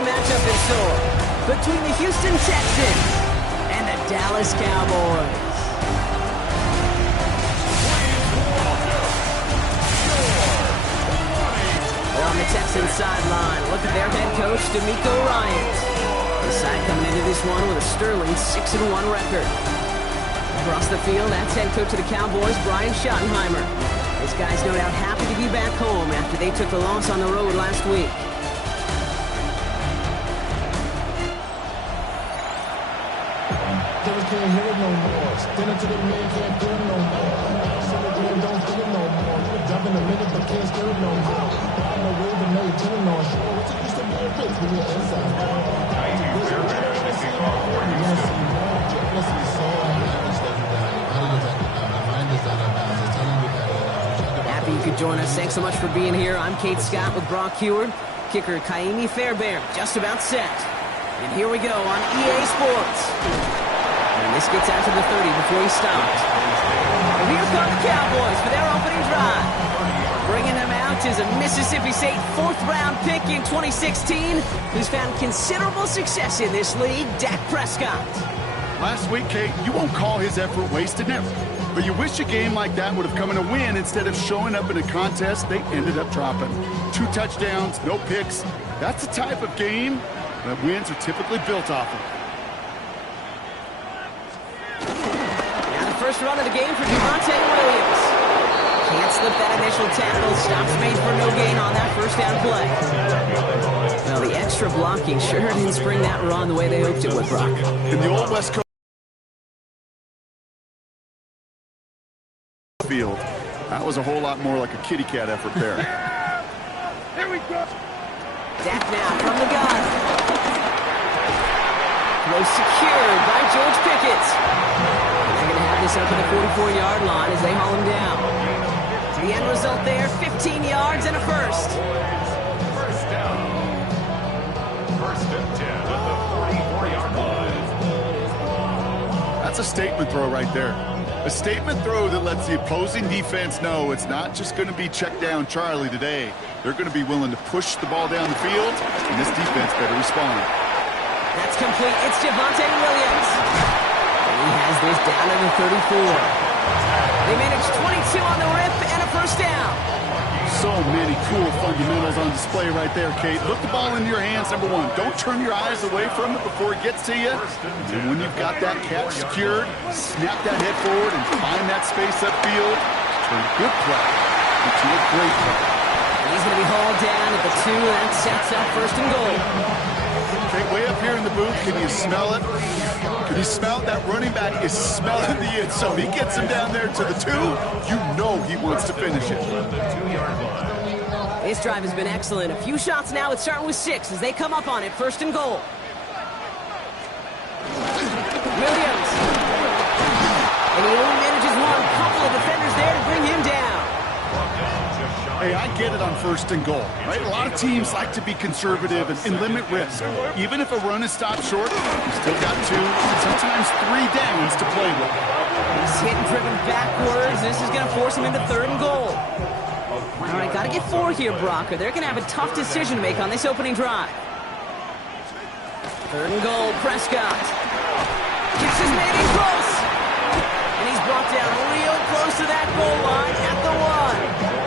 fun matchup in store between the Houston Texans and the Dallas Cowboys. They're on the Texans sideline. Look at their head coach, D'Amico Ryans. The side coming into this one with a sterling 6-1 record. Across the field, that's head coach of the Cowboys, Brian Schottenheimer. This guy's no doubt happy to be back home after they took the loss on the road last week. Can't hear it no more. Dinner to the man, can't do it no more. Celebrating, don't feel it no more. Drop in a minute, but can't stir it no more. I know wave and no turn on shore. What's it used to be a bitch when you're inside? Happy you could join us. Thanks so much for being here. I'm Kate Scott with Brock Heward. Kicker Kaimi Fairbairn just about set. And here we go on EA Sports. And this gets out to the 30 before he stops. And here come the Cowboys for their opening drive. Bringing them out is a Mississippi State fourth-round pick in 2016 who's found considerable success in this league, Dak Prescott. Last week, Kate, you won't call his effort wasted, never. But you wish a game like that would have come in a win instead of showing up in a contest they ended up dropping. 2 touchdowns, no picks. That's the type of game that wins are typically built off of. First run of the game for Javonte Williams. Can't slip that initial tackle. Stops made for no gain on that first down play. Well, the extra blocking sure didn't spring that run the way they hoped it would, Brock. In the old West Coast field, that was a whole lot more like a kitty cat effort there. Here we go. Dak now from the gun. Throw secured by George Pickett. This up at the 44-yard line as they haul him down. The end result there, 15 yards and a first. First down. First and 10 at the 44-yard line. That's a statement throw right there. A statement throw that lets the opposing defense know it's not just going to be check down Charlie today. They're going to be willing to push the ball down the field, and this defense better respond. That's complete. It's Javonte Williams. He has this down to the 34. They managed 22 on the rip and a first down. So many cool fundamentals on display right there, Kate. Look the ball into your hands, number one. Don't turn your eyes away from it before it gets to you. And when you've got that catch secured, snap that head forward and find that space upfield. Turn a good play into a great play. He's going to be hauled down at the 2, and that sets up first and goal. Okay, way up here in the booth, can you smell it? Can you smell it? That running back is smelling the end zone. He gets him down there to the 2. You know he wants to finish it. This drive has been excellent. A few shots now. It's starting with 6 as they come up on it. First and goal. Williams. And he only manages one. Couple of defenders there to bring him down. Hey, I get it on first and goal, right? A lot of teams like to be conservative and limit risk. Even if a run is stopped short, you still got 2, sometimes 3 downs to play with. He's hit and driven backwards. This is going to force him into third and goal. All right, got to get 4 here, Brock, or they're going to have a tough decision to make on this opening drive. Third and goal, Prescott. Catch is made in close. And he's brought down real close to that goal line at the 1.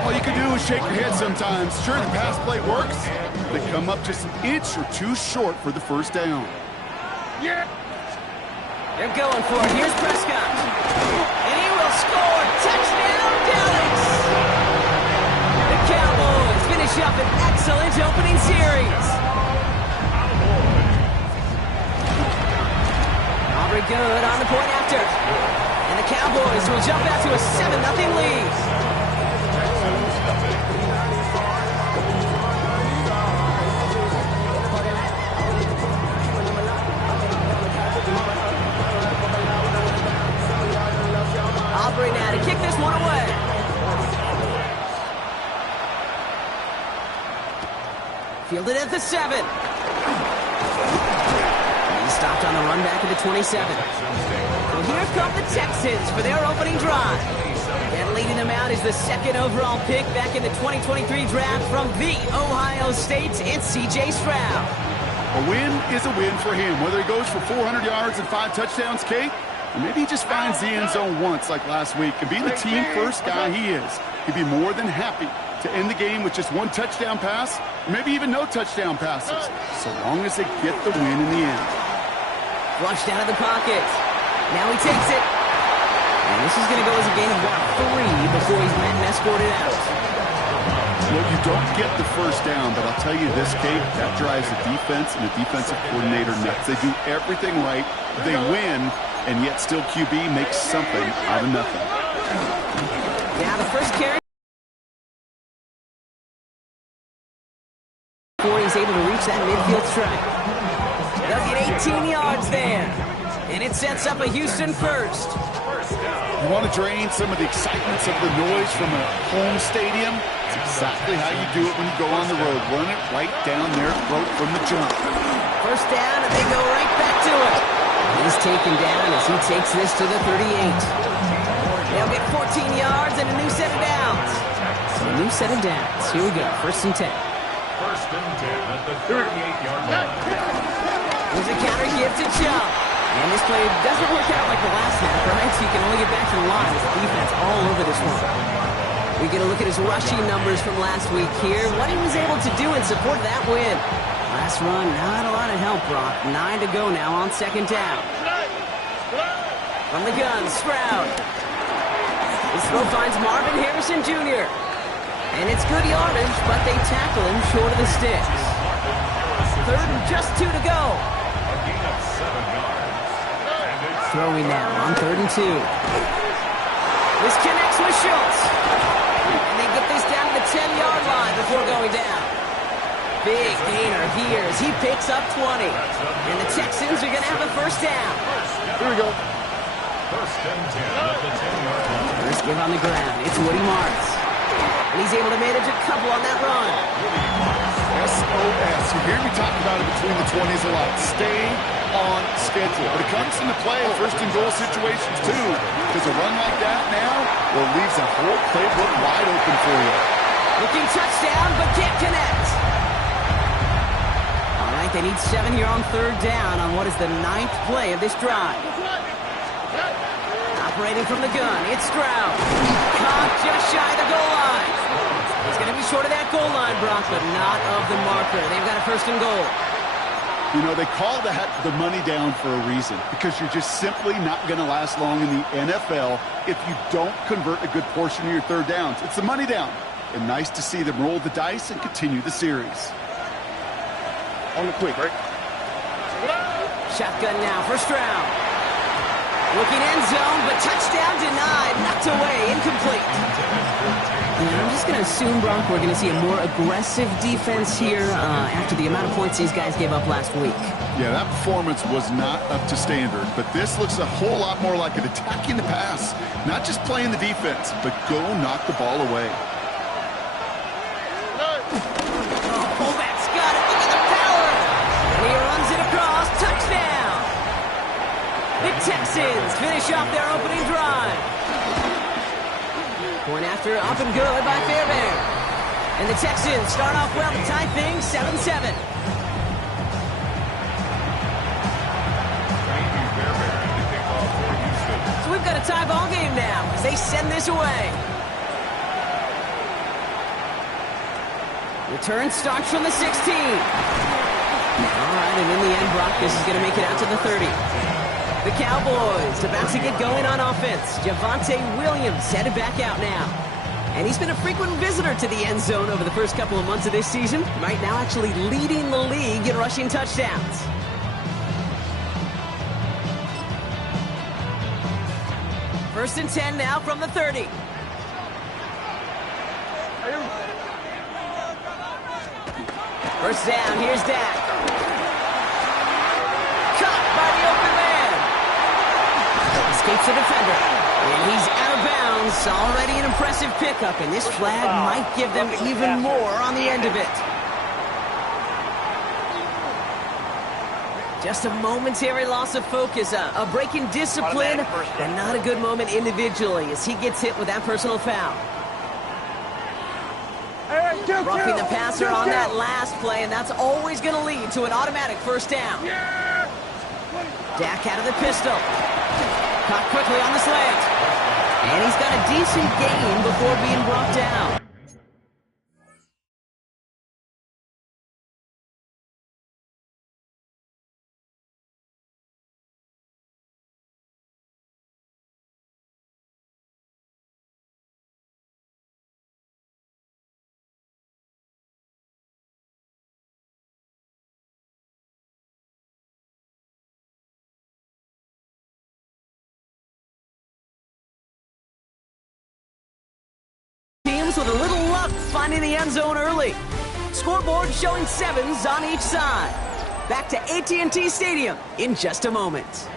All you can do is shake your head sometimes. Sure, the pass play works. They come up just an inch or 2 short for the first down. Yeah. They're going for it. Here's Prescott. And he will score. Touchdown, Dallas. The Cowboys finish up an excellent opening series. Aubrey good on the point after. And the Cowboys will jump out to a 7-0 lead. Aubrey now to kick this one away. Fielded at the 7. He's stopped on the run back at the 27. Well, here come the Texans for their opening drive. And leading them out out is the second overall pick back in the 2023 draft from the Ohio State. It's C.J. Stroud. A win is a win for him, whether he goes for 400 yards and 5 touchdowns, Kate, or maybe he just finds the end zone once like last week. And being the team-first guy he is, he'd be more than happy to end the game with just 1 touchdown pass, or maybe even no touchdown passes, so long as they get the win in the end. Flushed out of the pocket. Now he takes it. And this is going to go as a gain of 3 before he's met and escorted out. Well, you don't get the first down, but I'll tell you this, Kate, that drives the defense and the defensive coordinator nuts. They do everything right. They win, and yet still QB makes something out of nothing. Now the first carry. Before he's able to reach that midfield strike. They'll get 18 yards there. And it sets up a Houston first. You want to drain some of the excitements of the noise from a home stadium? It's exactly how you do it when you go on the road. Run it right down their throat from the jump. First down, and they go right back to it. He's taken down as he takes this to the 38. They'll get 14 yards and a new set of downs. A new set of downs. Here we go, 1st and 10. 1st and 10 at the 38-yard line. There's a counter give to Chubb. And this play doesn't work out like the last half, right? So you can only get back to the line with the defense all over this one. We get a look at his rushing numbers from last week here. What he was able to do in support of that win. Last run, not a lot of help, Brock. 9 to go now on 2nd down. From the gun, Stroud. This throw finds Marvin Harrison Jr. And it's good yardage, but they tackle him short of the sticks. 3rd and just 2 to go. A gain of 7 yards. Throwing now on 3rd and 2. This connects with Schultz. And they get this down to the 10-yard line before going down. Big gainer here as he picks up 20. And the Texans are going to have a first down. Here we go. 1st and 10 at the 10-yard line. First give on the ground. It's Woody Marks. And he's able to manage a couple on that run. SOS. You hear me talk about it between the 20s a lot. Stay on schedule. But it comes into play in 1st and goal situations too. Because a run like that now, well, leaves a whole playbook wide open for you. Looking touchdown, but can't connect. All right, they need 7 here on 3rd down on what is the 9th play of this drive. Operating from the gun, it's Stroud. Caught just shy of the goal line. He's going to be short of that goal line, Brock, but not of the marker. They've got a 1st and goal. You know, they call that the money down for a reason, because you're just simply not going to last long in the NFL if you don't convert a good portion of your 3rd downs. It's the money down. And nice to see them roll the dice and continue the series. On the quick, right? Shotgun now for Stroud. Looking end zone, but touchdown denied. Knocked away, incomplete. Yeah, I'm just going to assume, Brock, we're going to see a more aggressive defense here after the amount of points these guys gave up last week. Yeah, that performance was not up to standard, but this looks a whole lot more like it attacking the pass. Not just playing the defense, but go knock the ball away. Fullback's got it. Look at the power. And he runs it across. Touchdown. The Texans finish off their opening drive. Point after up and good by Fairbairn. And the Texans start off well to tie things 7-7. So we've got a tie ball game now as they send this away. Return starts from the 16. All right, and in the end, Brock, this is going to make it out to the 30. The Cowboys about to get going on offense. Javonte Williams headed back out now. And he's been a frequent visitor to the end zone over the first couple of months of this season. Right now actually leading the league in rushing touchdowns. First and 10 now from the 30. First down, here's Dak. Caught by the open man. Escapes the defender. And he's out of bounds. Already an impressive pickup, and this flag might give them even more on the end of it. Just a momentary loss of focus, a break in discipline, and not a good moment individually as he gets hit with that personal foul. Roughing the passer on that last play, and that's always going to lead to an automatic first down. Dak out of the pistol. Caught quickly on the slant. And he's got a decent gain before being brought down. With a little luck finding the end zone early. Scoreboard showing 7s on each side. Back to AT&T Stadium in just a moment.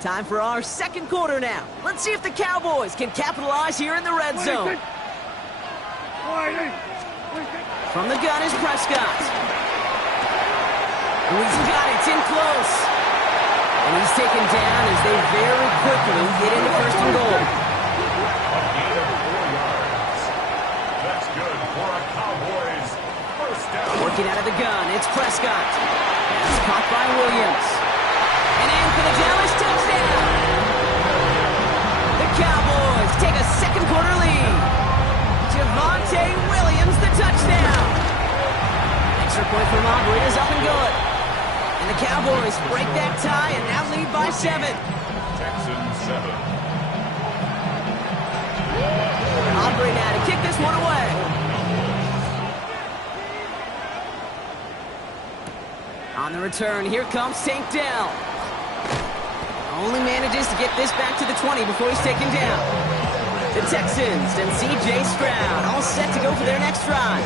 Time for our second quarter now. Let's see if the Cowboys can capitalize here in the red zone. From the gun is Prescott. He's got it, it's in close. And he's taken down as they very quickly get into first and goal. A gain of 4 yards. That's good for a Cowboys first down. Working out of the gun, it's Prescott. That's caught by Williams. And in for the Dallas touchdown. The Cowboys take a second quarter lead. Javonte Williams, the touchdown. Extra point from Aubrey is up and good. And the Cowboys break that tie and now lead by 7. Texans 7. Aubrey now to kick this one away. On the return, here comes Tank Dell. Only manages to get this back to the 20 before he's taken down. The Texans and C.J. Stroud all set to go for their next drive.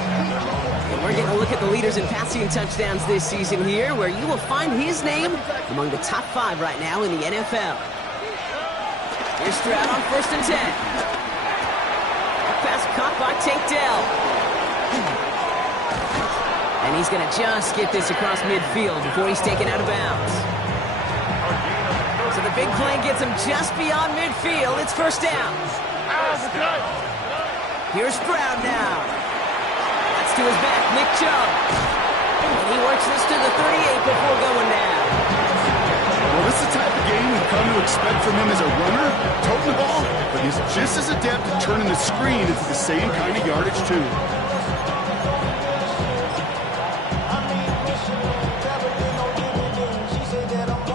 And we're getting a look at the leaders in passing touchdowns this season here, where you will find his name among the top 5 right now in the NFL. Here's Stroud on 1st and 10. Pass caught by Tank Dell. And he's going to just get this across midfield before he's taken out of bounds. So the big play gets him just beyond midfield. It's first down. Here's Stroud now. That's to his back, Nick Chubb. And he works this to the 38 before going down. Well, this is the type of game we've come to expect from him as a runner, toting the ball, but he's just as adept at turning the screen into the same kind of yardage, too.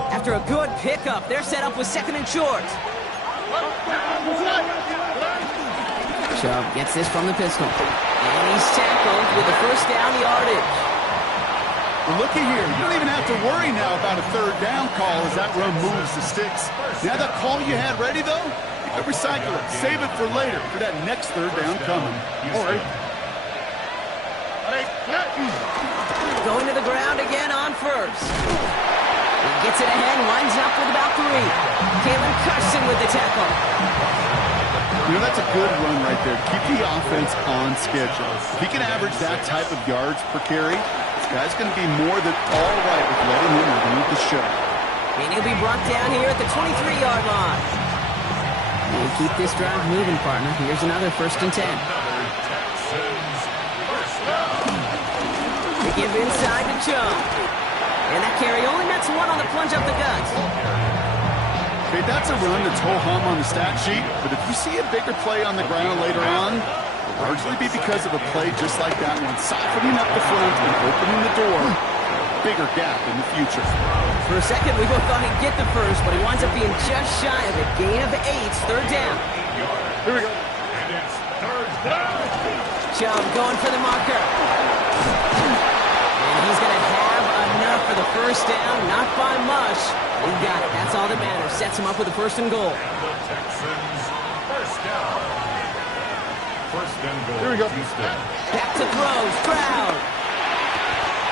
After a good pickup, they're set up with 2nd and short. Chubb gets this from the pistol. And he's tackled with the first down yardage. Well, looky here. You don't even have to worry now about a 3rd down call as that run moves the sticks. Now that call you had ready, though, you can recycle it. Save it for later for that next 3rd down coming. All right. Going to the ground again on 1st. He gets it ahead, winds up with about 3. Kalen Carson with the tackle. You know, that's a good run right there. Keep the offense on schedule. If he can average that type of yards per carry, this guy's going to be more than all right with letting him lead the show. And he'll be brought down here at the 23-yard line. And keep this drive moving, partner. Here's another 1st and 10. They give inside to Chubb. And that carry only nets 1 on the plunge up the gut. Okay, that's a run that's ho-hum on the stat sheet, but if you see a bigger play on the ground later on, it'll largely be because of a play just like that one, softening up the front and opening the door. Bigger gap in the future. For a second, we both thought he'd get the first, but he winds up being just shy of a gain of 8, 3rd down. Here we go. And it's 3rd down. Chubb going for the marker. And he's going to have enough for the first down, not by much. He got it. That's all that matters. Sets him up with a 1st and goal. And the Texans first down. 1st and goal. Here we go. Houston. Back to throw, Stroud.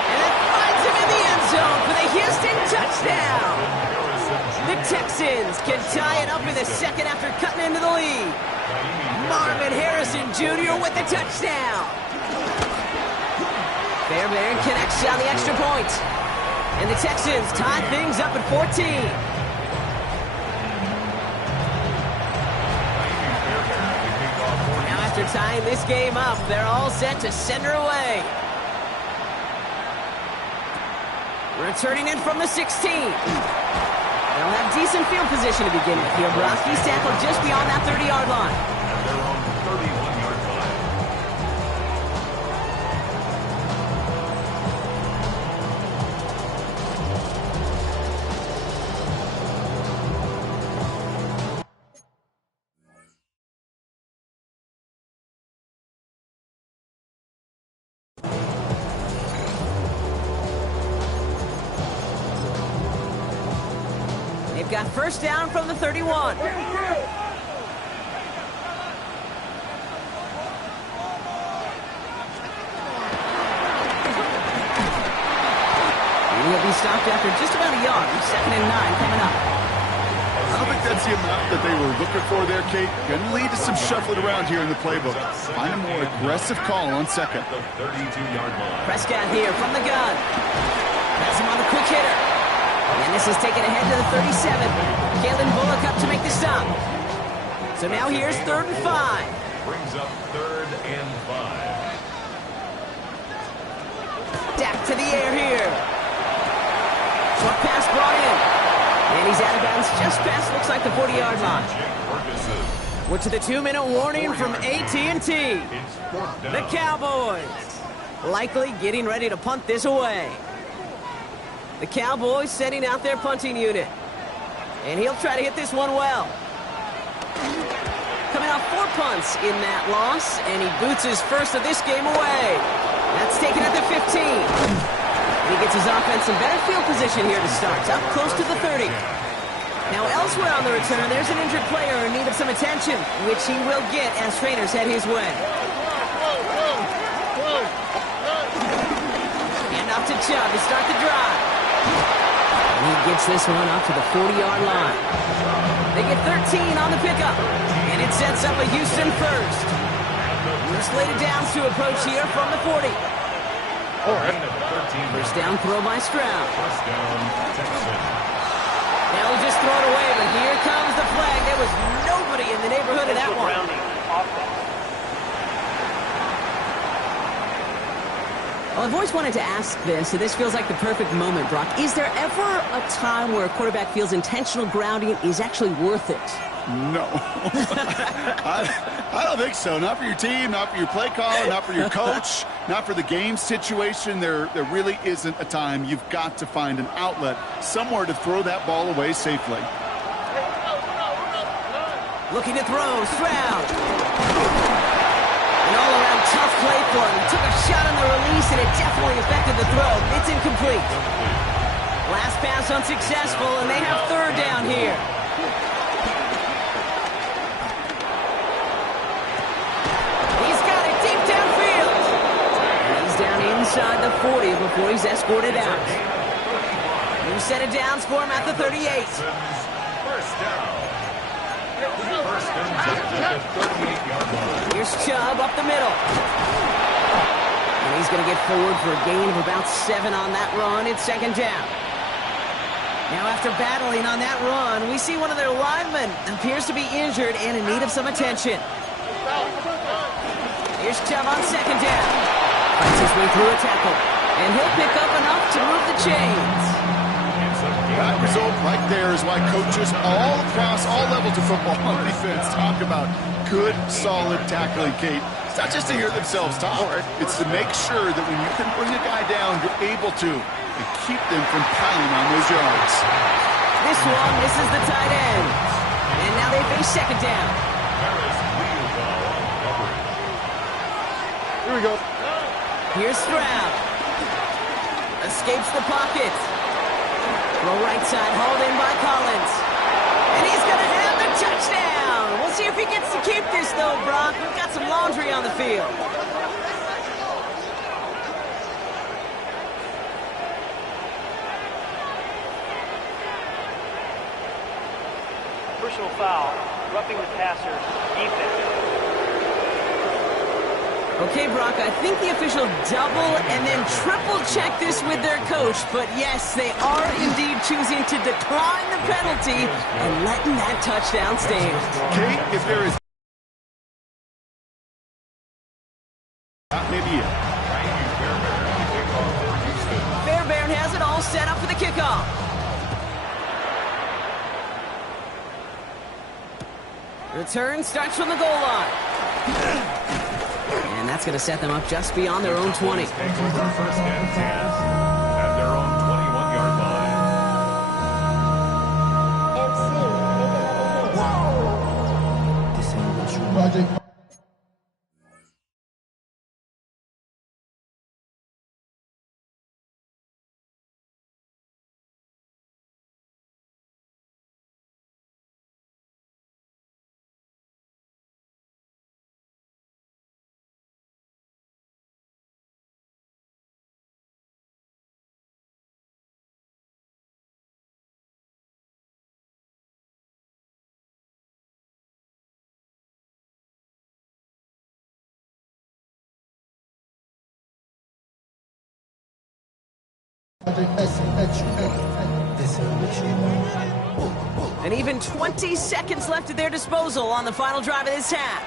And it finds him in the end zone for the Houston touchdown. The Texans can tie it up in the 2nd after cutting into the lead. Marvin Harrison Jr. with the touchdown. Fairbairn connects on the extra point. And the Texans tie things up at 14. Now after tying this game up, they're all set to send her away. Returning in from the 16. They'll have decent field position to begin with here. Broski's tackled just beyond that 30-yard line. They're on the 31-yard line. They've got first down from the 31. He'll be stopped after just about a yard. 2nd and 9 coming up. I don't think that's the amount that they were looking for there, Kate. Going to lead to some shuffling around here in the playbook. Find a more aggressive call on second. The 32-yard line. Prescott here from the gun. Has him on the quick hitter. And this is taken ahead to the 37. Kalen Bullock up to make the stop. So now here's 3rd and 5. Brings up 3rd and 5. Dak to the air here. Short pass brought in. And he's out of bounds just past, looks like, the 40-yard line. We're to the 2-minute warning from AT&T. The Cowboys likely getting ready to punt this away. The Cowboys setting out their punting unit. And he'll try to hit this one well. Coming off 4 punts in that loss, and he boots his first of this game away. That's taken at the 15. And he gets his offense in better field position here to start, up close to the 30. Now elsewhere on the return, there's an injured player in need of some attention, which he will get as trainers head his way. And off to Chubb to start the drive. And he gets this one up to the 40-yard line. They get 13 on the pickup, and it sets up a Houston first. We're slated downs to approach here from the 40. First down throw by Stroud. First down, Texans. Now he'll just throw it away, but here comes the flag. There was nobody in the neighborhood of that one. Well, I've always wanted to ask this, so this feels like the perfect moment, Brock. Is there ever a time where a quarterback feels intentional grounding is actually worth it? No. I don't think so. Not for your team, not for your play caller, not for your coach, not for the game situation. There really isn't a time. You've got to find an outlet, somewhere to throw that ball away safely. Looking to throw, Stroud. An all-around tough play for him. He took a shot on the release, and it definitely affected the throw. It's incomplete. Last pass unsuccessful, and they have 3rd down here. Inside the 40 before he's escorted out. New set of downs for him at the 38. First down. First and 10 at the 38-yard line. Here's Chubb up the middle. And he's going to get forward for a gain of about 7 on that run. It's 2nd down. Now after battling on that run, we see one of their linemen appears to be injured and in need of some attention. Here's Chubb on 2nd down. Fights his way through a tackle, and he'll pick up enough to move the chains. That result right there is why coaches all across all levels of football on defense talk about good, solid tackling, Kate. It's not just to hear themselves talk. It's to make sure that when you can bring a guy down, you're able to and keep them from piling on those yards. This one misses the tight end. And now they face 2nd down. Here we go. Here's Stroud. Escapes the pocket. Throw right side, hauled in by Collins. And he's going to have the touchdown. We'll see if he gets to keep this, though, Brock. We've got some laundry on the field. Personal foul, roughing the passer, defense. Okay, Brock, I think the official double and then triple check this with their coach, but yes, they are indeed choosing to decline the penalty and letting that touchdown stand. Kate, if there is... maybe it. Fairbairn has it all set up for the kickoff. Return starts from the goal line. And that's going to set them up just beyond their own 20. First and 10 at their own 21-yard line. Project. And even 20 seconds left at their disposal on the final drive of this half.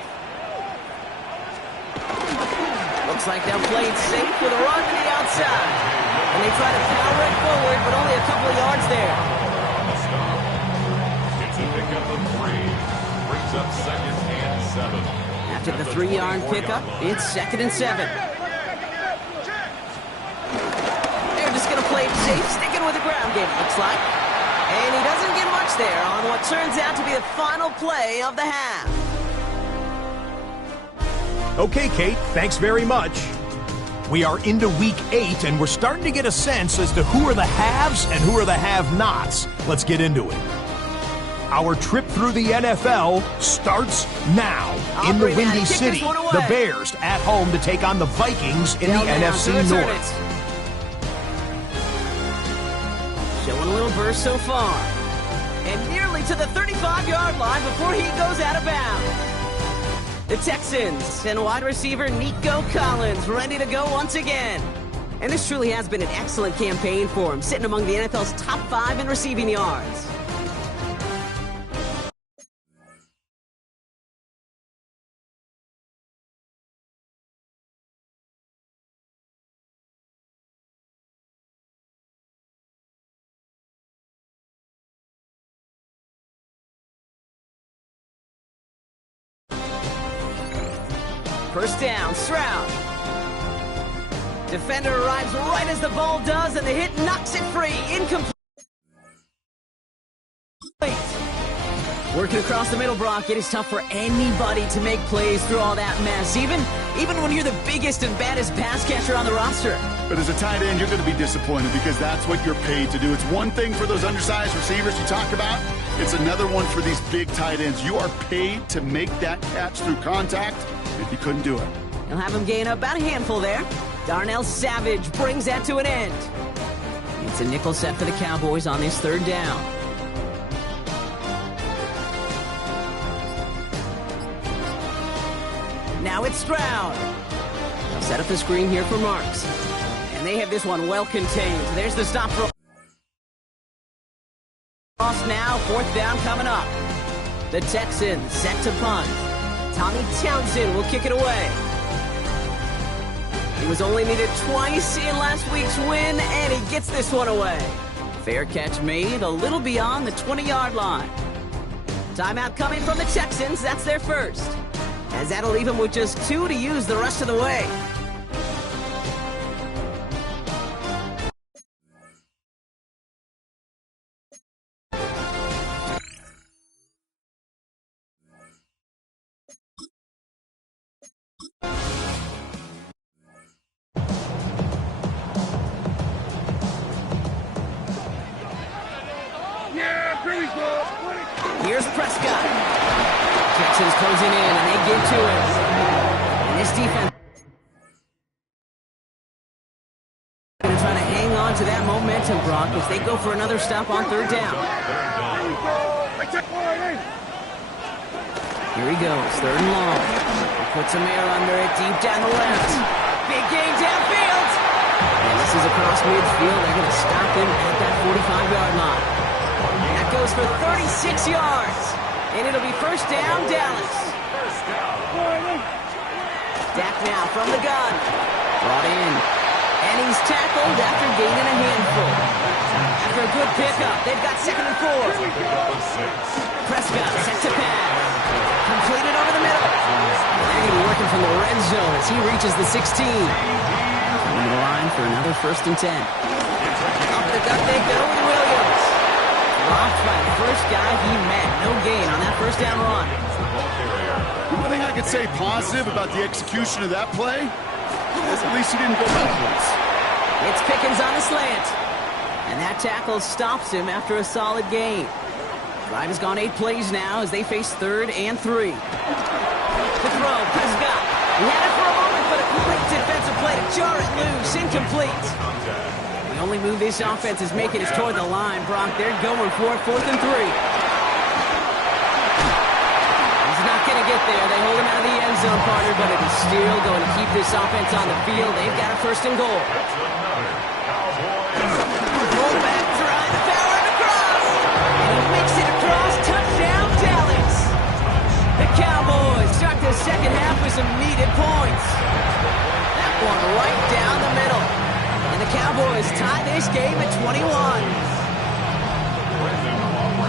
Looks like they'll play it safe with a run to the outside. And they try to power it forward, but only a couple of yards there. On the stop. It's a pickup of 3. Brings up 2nd and 7. After the 3-yard pickup, it's 2nd and 7. They're just going to play it safe, sticking with the ground game, looks like. And he doesn't get much there on what turns out to be the final play of the half. Okay, Kate, thanks very much. We are into week 8, and we're starting to get a sense as to who are the haves and who are the have-nots. Let's get into it. Our trip through the NFL starts now in the Windy City. The Bears at home to take on the Vikings in the NFC North. Showing a little burst so far. And nearly to the 35-yard line before he goes out of bounds. The Texans and wide receiver Nico Collins ready to go once again. And this truly has been an excellent campaign for him, sitting among the NFL's top 5 in receiving yards. First down, Stroud. Defender arrives right as the ball does, and the hit knocks it free. Incomplete. Working across the middle, Brock, it is tough for anybody to make plays through all that mess, even when you're the biggest and baddest pass catcher on the roster. But as a tight end, you're going to be disappointed because that's what you're paid to do. It's one thing for those undersized receivers you talk about. It's another one for these big tight ends. You are paid to make that catch through contact. If you couldn't do it. He'll have him gain about a handful there. Darnell Savage brings that to an end. It's a nickel set for the Cowboys on this 3rd down. Now it's Stroud. They'll set up the screen here for Marks. And they have this one well contained. There's the stop for Ross now. 4th down coming up. The Texans set to punt. Tommy Townsend will kick it away. He was only needed twice in last week's win, and he gets this one away. Fair catch made a little beyond the 20-yard line. Timeout coming from the Texans. That's their first. As that'll leave him with just 2 to use the rest of the way. Here's Prescott. Texans closing in, and they get to it. And this defense going to try to hang on to that momentum, Brock, as they go for another stop on 3rd down. Here he goes, 3rd and long. Puts a mirror under it, deep down the left. Big gain downfield. And this is across midfield. They're going to stop him at that 45-yard line. That goes for 36 yards. And it'll be first down, Dallas. Dak now from the gun. Brought in. And he's tackled after gaining a handful. After a good pickup, they've got 2nd and 4. Prescott set to pass. Completed over the middle. They're going to be working from the red zone as he reaches the 16. Coming to the line for another 1st and 10. Up the gut they go with Williams. Blocked by the first guy he met. No gain on that first down run. One thing I could say positive about the execution of that play is at least he didn't go backwards. It's Pickens on a slant. And that tackle stops him after a solid gain. Drive has gone 8 plays now as they face 3rd and 3. The throw, Prescott. He had it for a moment, but a great defensive play to jar it loose. Incomplete. The only move this offense is making is toward the line, Brock. They're going for it, 4th and 3. He's not going to get there. They hold him out of the end zone, partner, but it is still going to keep this offense on the field. They've got a 1st and goal. Fullback trying to power it across. And he makes it across. Touchdown, Dallas. The Cowboys start the second half with some needed points. That one right down the middle. And the Cowboys tie this game at 21.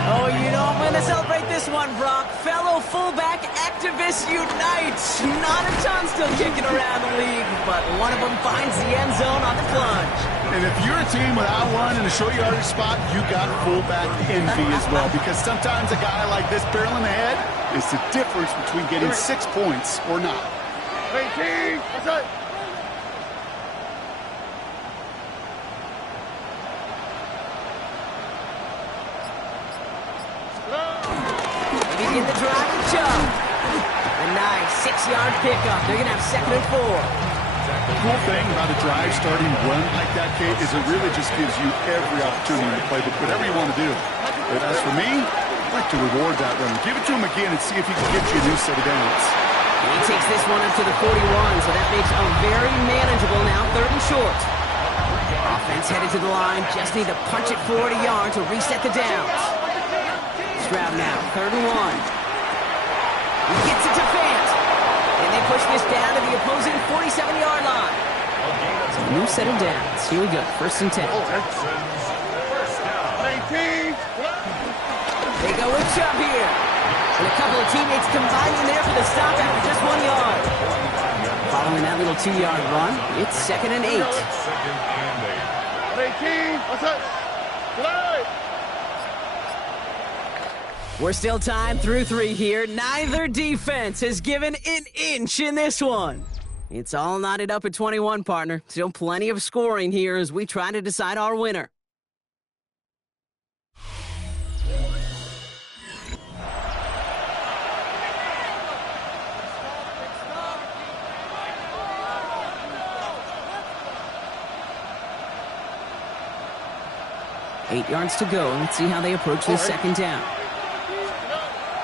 Oh, you know I'm going to celebrate this one, Brock. Fellow fullback activists unite. Not a ton still kicking around the league, but one of them finds the end zone on the plunge. And if you're a team without one in a short yardage spot, you got fullback envy as well, because sometimes a guy like this barreling ahead is the difference between getting 6 points or not. Hey, team, what's up? Begin the drive and jump. A nice 6-yard pickup. They're going to have 2nd and 4. The cool thing about a drive starting run like that, Kate, is it really just gives you every opportunity to play whatever you want to do. But as for me, I'd like to reward that run. Give it to him again and see if he can get you a new set of downs. And he takes this one up to the 41, so that makes a very manageable now 3rd and short. Offense headed to the line. Just need to punch it 40 yards to reset the downs. Stroud now, 3rd and 1. He gets it to Fant. And they push this down to the opposing 47-yard line. So a new set of downs. Here we go, 1st and 10. They go with Chubb here. And a couple of teammates combining there for the stop after just 1 yard. Following that little 2-yard run, it's 2nd and 8. We're still tied through 3 here. Neither defense has given an inch in this one. It's all knotted up at 21, partner. Still plenty of scoring here as we try to decide our winner. Eight yards to go. Let's see how they approach this 2nd down.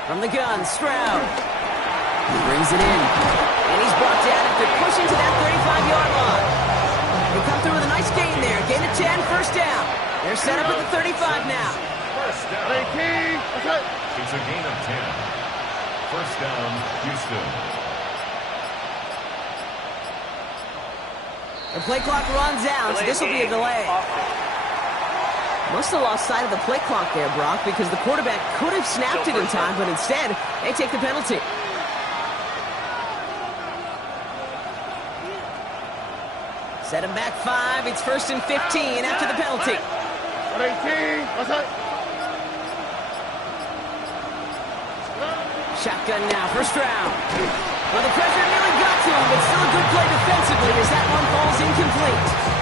From the gun, Stroud. He brings it in. And he's brought down after pushing to that 35-yard line. They come through with a nice gain there. Gain of 10, 1st down. They're set up at the 35 now. First down. It's a gain of 10. 1st down, Houston. The play clock runs out, so this will be a delay. Must have lost sight of the play clock there, Brock, because the quarterback could have snapped it in time, but instead, they take the penalty. Set him back 5. It's 1st and 15 after the penalty. Shotgun now, 1st round. Well, the pressure nearly got to him, but still a good play defensively as that one falls incomplete.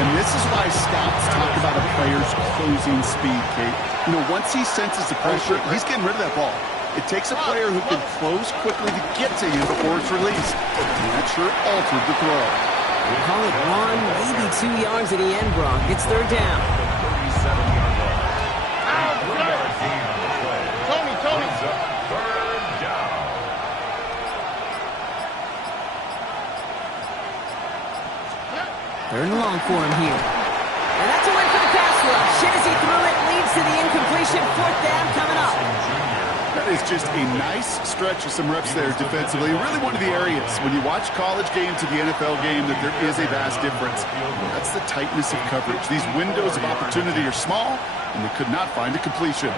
And this is why scouts talk about a player's closing speed, Kate. You know, once he senses the pressure, he's getting rid of that ball. It takes a player who can close quickly to get to you before it's released. And that sure altered the throw. We'll call it 1, maybe 2 yards at the end, Brock. It's 3rd down. 37-yard line. Tony. 3rd down. Third and long for him here. And that's a win for the pass rush. Shit as he threw it, leads to the incompletion. Fourth down coming up. That is just a nice stretch of some reps there defensively. Really one of the areas when you watch college game to the NFL game that there is a vast difference. That's the tightness of coverage. These windows of opportunity are small, and they could not find a completion.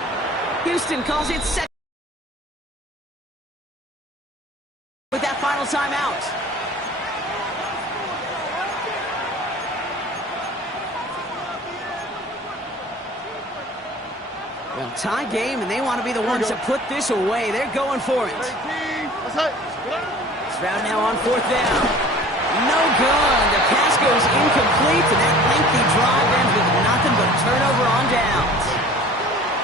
Houston calls it second with that final timeout. Well, tie game, and they want to be the ones to put this away. They're going for it. Stroud now on fourth down. No good. The pass goes incomplete, and that lengthy drive ends with nothing but turnover on downs.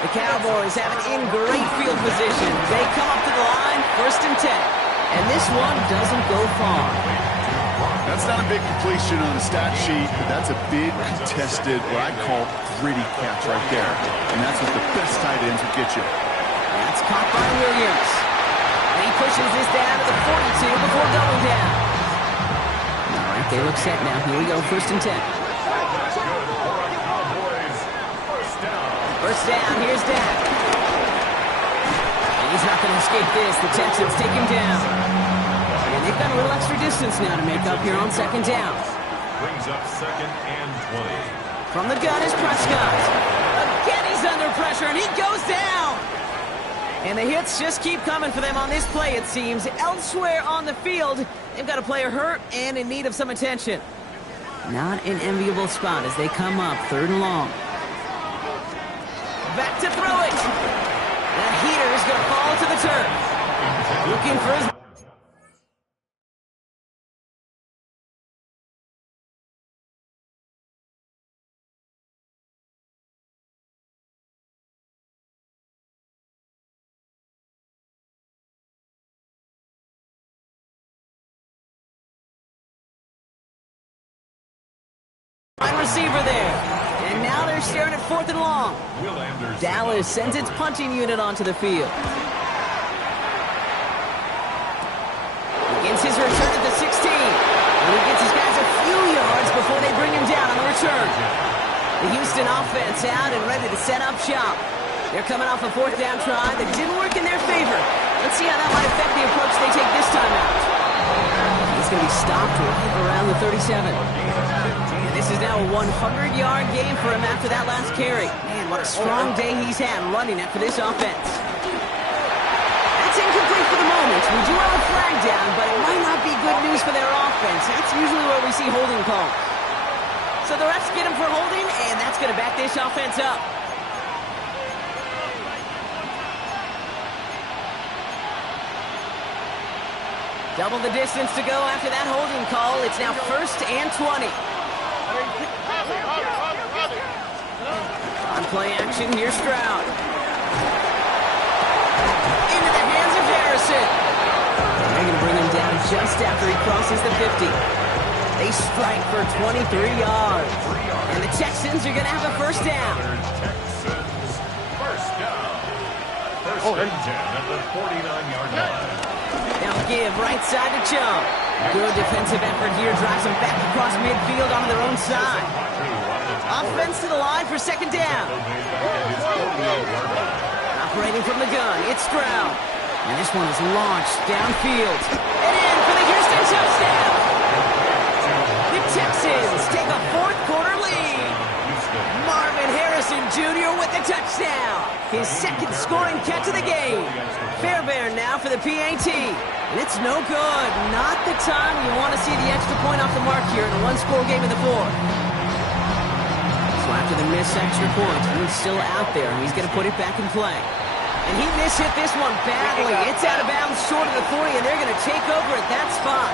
The Cowboys have it in great field position. They come up to the line, 1st and 10. And this one doesn't go far. That's not a big completion on the stat sheet, but that's a big contested, what I call gritty catch right there. And that's what the best tight ends would get you. That's caught by Williams. And he pushes this down to the 42 before going down. All right, they look set now. Here we go, 1st and 10. First down, here's Dak. And he's not going to escape this. The Texans take him down. And they've got a little extra distance now to make up here on 2nd down. Brings up 2nd and 20. From the gun is Prescott. Again, he's under pressure, and he goes down. And the hits just keep coming for them on this play, it seems. Elsewhere on the field, they've got a player hurt and in need of some attention. Not an enviable spot as they come up, 3rd and long. Back to throw it. That heater is going to fall to the turf. Looking for his... receiver there. And now they're staring at 4th and long. Dallas sends its punting unit onto the field. Begins his return at the 16. And he gets his guys a few yards before they bring him down on the return. The Houston offense out and ready to set up shop. They're coming off a 4th down try that didn't work in their favor. Let's see how that might affect the approach they take this time out. He's going to be stopped right around the 37. And this is now a 100-yard game for him after that last carry. Man, what a strong day he's had running it for this offense. That's incomplete for the moment. We do have a flag down, but it might not be good news for their offense. That's usually where we see holding calls. So the refs get him for holding, and that's going to back this offense up. Double the distance to go after that holding call. It's now 1st and 20. On play action, here's Stroud. Into the hands of Harrison. They're going to bring him down just after he crosses the 50. They strike for 23 yards. And the Texans are going to have a 1st down. Texans, 1st down. 1st and 10 at the 49-yard line. Now give right side to Chubb. Good defensive effort here. Drives them back across midfield onto their own side. Offense to the line for 2nd down. Operating from the gun, it's Stroud. And this one is launched downfield. And in for the Houston touchdown. The Texans take a 4th quarter lead. Marvin Harrison Jr. with the touchdown. His 2nd scoring catch of the game. Fairbairn now for the PAT. And it's no good. Not the time you want to see the extra point off the mark here in a 1-score game in the 4th. So after the missed extra point, he's still out there, and he's going to put it back in play. And he mishit this one badly. It's out of bounds short of the 40, and they're going to take over at that spot.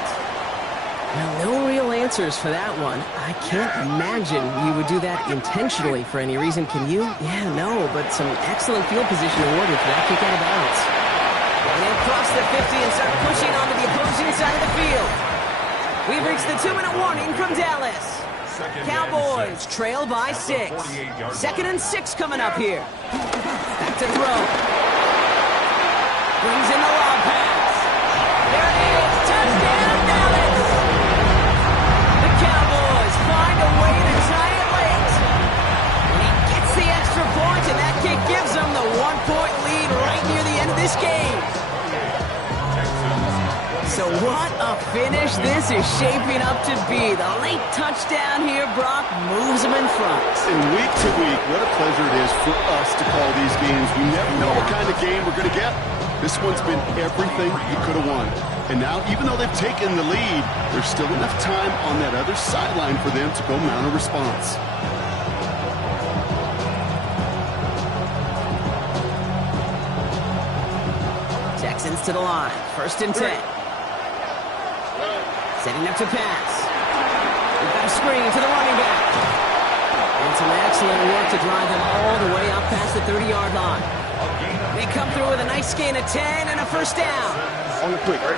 Now, no real answers for that one. I can't imagine you would do that intentionally for any reason. Can you? Yeah, no, but some excellent field position awarded for that kick out of bounds. And they'll cross the 50 and start pushing onto the opposing side of the field. We've reached the 2-minute warning from Dallas. Cowboys trail by 6. 2nd and 6 coming up here. Back to throw. Brings in the long pass. There it is. Touchdown, Dallas. The Cowboys find So what a finish this is shaping up to be. The late touchdown here, Brock, moves them in front. And week to week, what a pleasure it is for us to call these games. We never know what kind of game we're going to get. This one's been everything you could have won. And now, even though they've taken the lead, there's still enough time on that other sideline for them to go mount a response. Texans to the line. 1st and 10. Setting up to pass. We've got a screen to the running back. And some excellent work to drive them all the way up past the 30-yard line. They come through with a nice gain of 10 and a 1st down. On the quick. From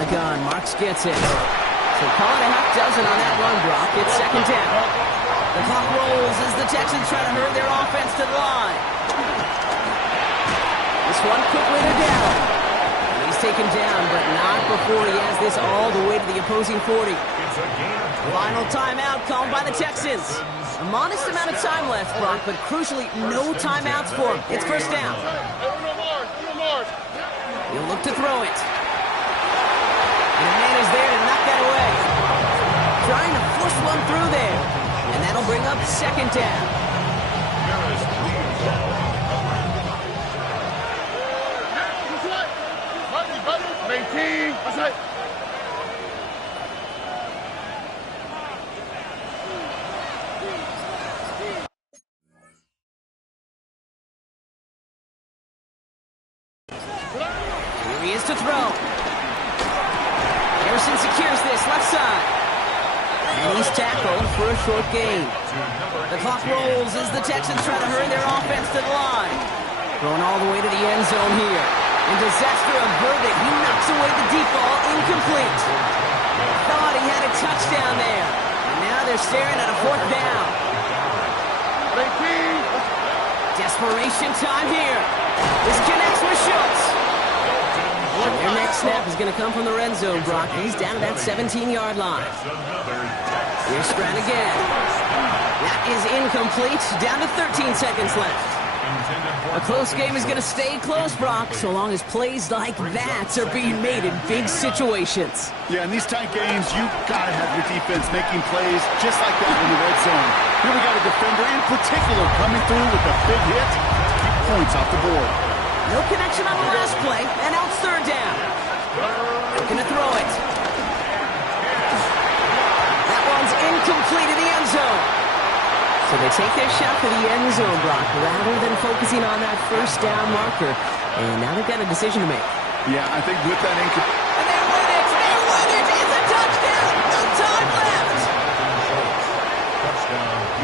the gun, Marks gets it. So call it a half dozen on that run, Brock. It's 2nd down. The clock rolls as the Texans try to herd their offense to the line. This one quickly to down. And he's taken down, but not before he has this all the way to the opposing 40. Final timeout called by the Texans. A modest amount of time left, Brock, but crucially, no timeouts for him. It's 1st down. He'll look to throw it. And a man is there to knock that away. Trying to force one through there. And that'll bring up 2nd down. Here he is to throw. Harrison secures this left side. And he's tackled for a short gain. The clock rolls as the Texans try to hurry their offense to the line. Thrown all the way to the end zone here. And disaster averted. He knocks away the deep ball, incomplete. Thought he had a touchdown there. And now they're staring at a 4th down. Desperation time here. This connects with Schultz. Their next snap is going to come from the red zone, Brock. He's down to that 17-yard line. Here's Stroud again. That is incomplete. Down to 13 seconds left. A close game is going to stay close, Brock, so long as plays like that are being made in big situations. Yeah, in these tight games, you've got to have your defense making plays just like that in the red zone. Here we got a defender in particular coming through with a big hit to keep points off the board. No connection on the last play, and now it's 3rd down. Looking to throw it. That one's incomplete in the end zone. So they take their shot for the end zone, Brock, rather than focusing on that 1st down marker. And now they've got a decision to make. Yeah, I think with that incomplete... And they win it! They win it! It's a touchdown! No time left!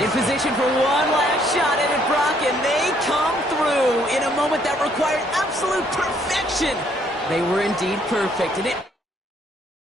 In position for one last shot at it, Brock, and they come through in a moment that required absolute perfection. They were indeed perfect, and it...